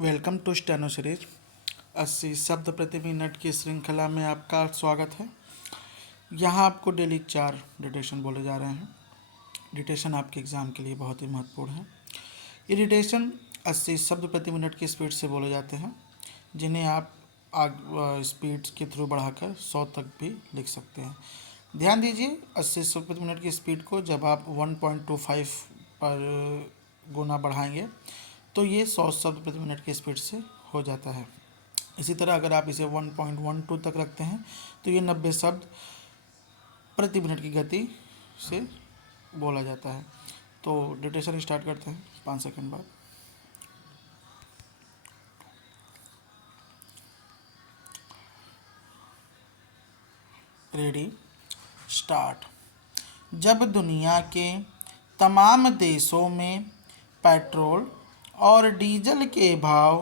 Welcome to steno series 80 शब्द प्रति minute की श्रृंखला में आपका स्वागत है। यहाँ आपको डेली 4 डिटेशन बोले जा रहे हैं। डिटेशन आपके एग्ज़ाम के लिए बहुत ही महत्वपूर्ण है। ये डिटेशन 80 शब्द प्रति मिनट की स्पीड से बोले जाते हैं, जिन्हें आप स्पीड के थ्रू बढ़ाकर 100 तक भी लिख सकते हैं। ध्यान दीजिए, 80 शब्द प्रति मिनट की स्पीड को जब आप 1.25 पर गुना बढ़ाएंगे तो ये 100 शब्द प्रति मिनट की स्पीड से हो जाता है। इसी तरह अगर आप इसे 1.12 तक रखते हैं तो ये 90 शब्द प्रति मिनट की गति से बोला जाता है। तो डिटेशन स्टार्ट करते हैं 5 सेकंड बाद। Ready, start. जब दुनिया के तमाम देशों में पेट्रोल और डीजल के भाव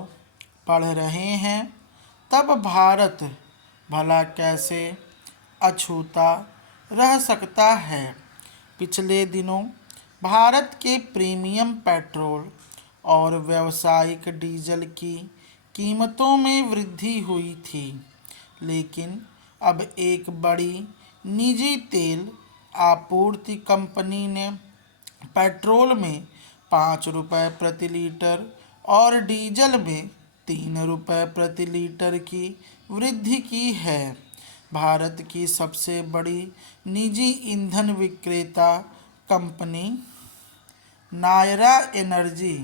बढ़ रहे हैं, तब भारत भला कैसे अछूता रह सकता है। पिछले दिनों भारत के प्रीमियम पेट्रोल और व्यावसायिक डीजल की कीमतों में वृद्धि हुई थी, लेकिन अब एक बड़ी निजी तेल आपूर्ति कंपनी ने पेट्रोल में 5 रुपये प्रति लीटर और डीजल में 3 रुपये प्रति लीटर की वृद्धि की है। भारत की सबसे बड़ी निजी ईंधन विक्रेता कंपनी नायरा एनर्जी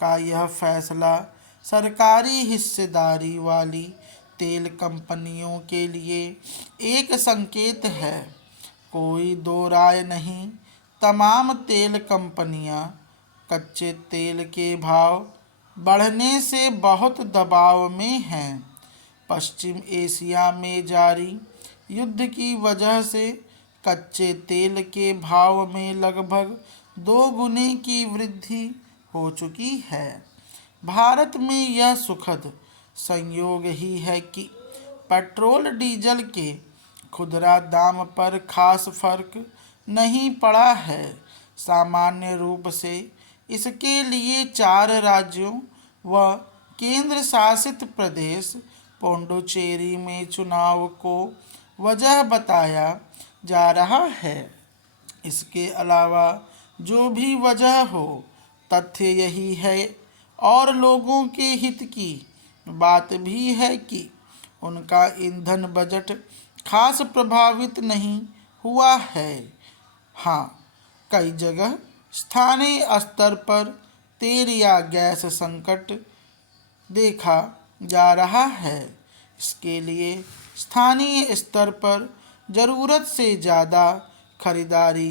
का यह फैसला सरकारी हिस्सेदारी वाली तेल कंपनियों के लिए एक संकेत है। कोई दो राय नहीं, तमाम तेल कंपनियां कच्चे तेल के भाव बढ़ने से बहुत दबाव में हैं। पश्चिम एशिया में जारी युद्ध की वजह से कच्चे तेल के भाव में लगभग 2 गुने की वृद्धि हो चुकी है। भारत में यह सुखद संयोग ही है कि पेट्रोल डीजल के खुदरा दाम पर खास फर्क नहीं पड़ा है। सामान्य रूप से इसके लिए 4 राज्यों व केंद्र शासित प्रदेश पुडुचेरी में चुनाव को वजह बताया जा रहा है। इसके अलावा जो भी वजह हो, तथ्य यही है और लोगों के हित की बात भी है कि उनका ईंधन बजट खास प्रभावित नहीं हुआ है। हाँ, कई जगह स्थानीय स्तर पर तेल या गैस संकट देखा जा रहा है। इसके लिए स्थानीय स्तर पर ज़रूरत से ज़्यादा खरीदारी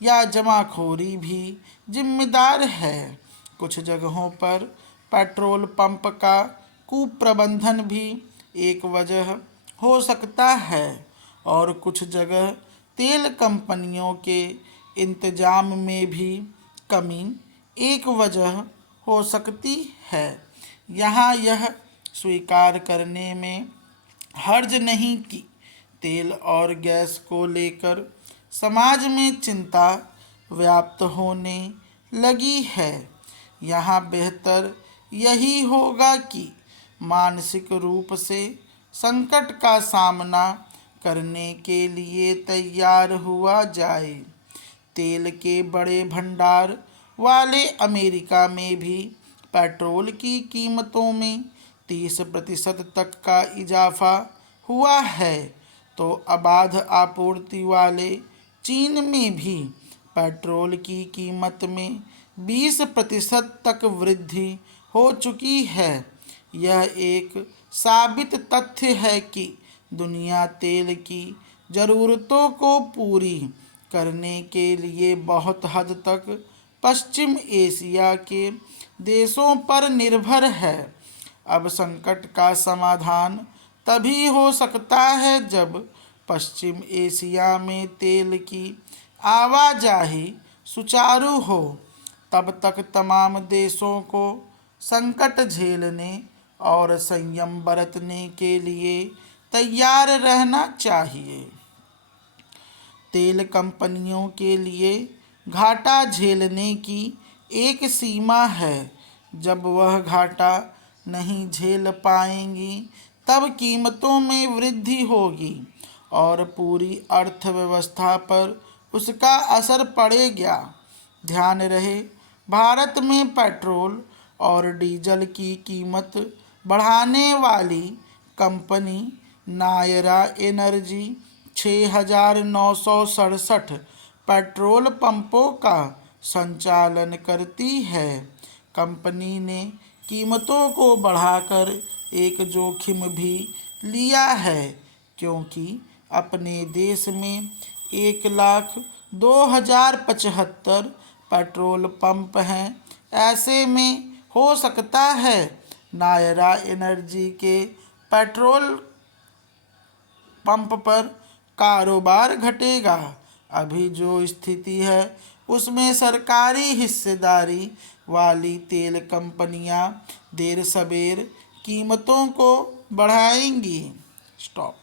या जमाखोरी भी जिम्मेदार है। कुछ जगहों पर पेट्रोल पंप का कुप्रबंधन भी एक वजह हो सकता है और कुछ जगह तेल कंपनियों के इंतजाम में भी कमी एक वजह हो सकती है। यहाँ यह स्वीकार करने में हर्ज नहीं कि तेल और गैस को लेकर समाज में चिंता व्याप्त होने लगी है। यहाँ बेहतर यही होगा कि मानसिक रूप से संकट का सामना करने के लिए तैयार हुआ जाए। तेल के बड़े भंडार वाले अमेरिका में भी पेट्रोल की कीमतों में 30% तक का इजाफा हुआ है, तो अबाध आपूर्ति वाले चीन में भी पेट्रोल की कीमत में 20% तक वृद्धि हो चुकी है। यह एक साबित तथ्य है कि दुनिया तेल की ज़रूरतों को पूरी करने के लिए बहुत हद तक पश्चिम एशिया के देशों पर निर्भर है। अब संकट का समाधान तभी हो सकता है जब पश्चिम एशिया में तेल की आवाजाही सुचारू हो। तब तक तमाम देशों को संकट झेलने और संयम बरतने के लिए तैयार रहना चाहिए। तेल कंपनियों के लिए घाटा झेलने की एक सीमा है। जब वह घाटा नहीं झेल पाएंगी, तब कीमतों में वृद्धि होगी और पूरी अर्थव्यवस्था पर उसका असर पड़ेगा। ध्यान रहे, भारत में पेट्रोल और डीजल की कीमत बढ़ाने वाली कंपनी नायरा एनर्जी 6,967 पेट्रोल पंपों का संचालन करती है। कंपनी ने कीमतों को बढ़ाकर एक जोखिम भी लिया है, क्योंकि अपने देश में 1,02,075 पेट्रोल पंप हैं। ऐसे में हो सकता है नायरा एनर्जी के पेट्रोल पंप पर कारोबार घटेगा। अभी जो स्थिति है उसमें सरकारी हिस्सेदारी वाली तेल कंपनियां देर सवेर कीमतों को बढ़ाएंगी। स्टॉप।